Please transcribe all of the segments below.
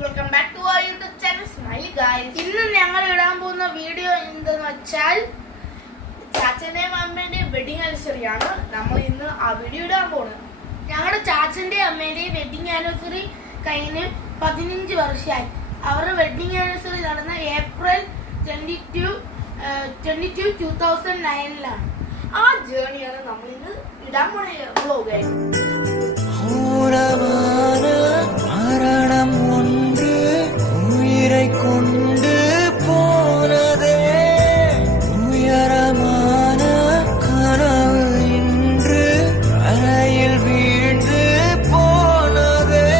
welcome back to our YouTube channel Smiley guys. ഇന്ന് ഞങ്ങൾ ഇടാൻ പോകുന്ന വീഡിയോ എന്തെന്ന് വെച്ചാൽ ചാച്ചന്റെയും അമ്മേന്റെയും വെഡിങ് ആനിവേഴ്സറി ആണ്. നമ്മൾ ഇന്ന് ആ വീഡിയോ ഇടാൻ പോകുന്നത്. ഞങ്ങളുടെ ചാച്ചന്റെയും അമ്മേന്റെയും വെഡിങ് ആനിവേഴ്സറി കഴിഞ്ഞ് 15 വർഷമായി. അവരുടെ വെഡിങ് ആനിവേഴ്സറി നടന്ന ഏപ്രിൽ 22, 2009 ആ ജേർണിയാണ് നമ്മൾ ഇന്ന് ഇടാൻ പോണ വ്ലോഗ്. மரணம் ஒன்று உயிரை கொண்டு போனதே, உயரமான கனவு இன்று அறையில் வீழ்ந்து போனதே.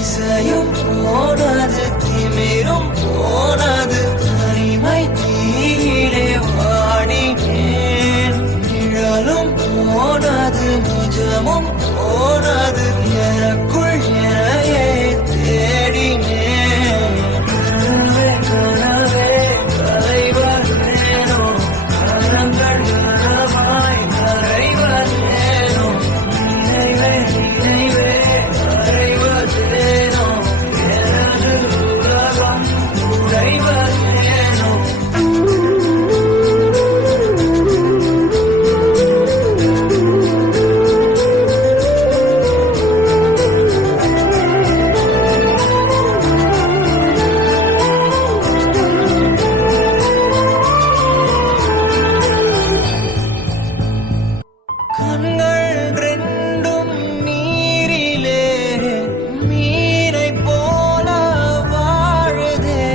இசையும் போனது, திமிரும் போனது, தனிமை தீயிலே வாடினேன். நிழலும் போனது, நிஜமும் போனது, எனக்குள் என்னையே தேடினேன். கனவே கலைவதேனோ, கரங்கள் கரமாய் கரைவதேனோ, நினைவே நினைவே கரைவதேனோ, எனது உலகம் உடைவதேனோ. கண்கள் ரெண்டும் நீரிலே மீனை போல வாழுதே.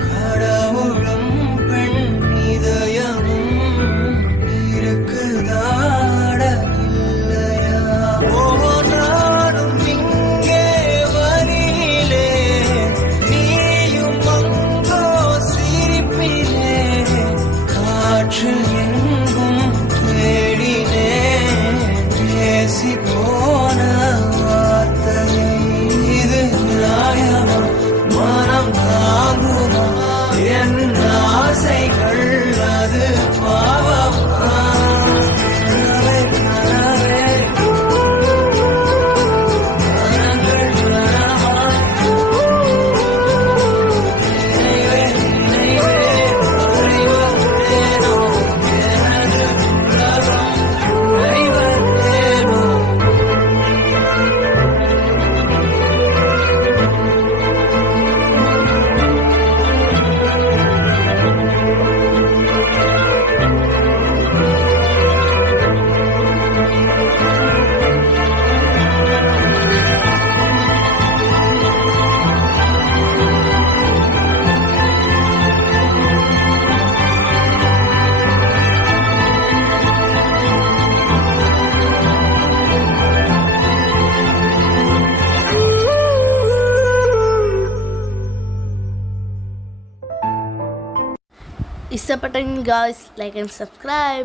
கடவுளும் பெண் இதயமும் இருக்குதாட இல்லையா? ஒவ்வொன்றாடும் இங்கே வரியிலே, நீயும் அங்கோ சிரிப்பிலே. காற்று எங்கும் பேசி போன வார்த்தை இது நியாயமா? மனம் தாங்குமா? என் ஆசைகள் அது பாவமா? கனவே கனவே கனங்கள் கனமாய் நினைவே நினைவே கரைவதேனோ, எனது உலகம் உடைவதேனோ. ഇഷ്ടപ്പെട്ടെങ്കിൽ guys like and subscribe.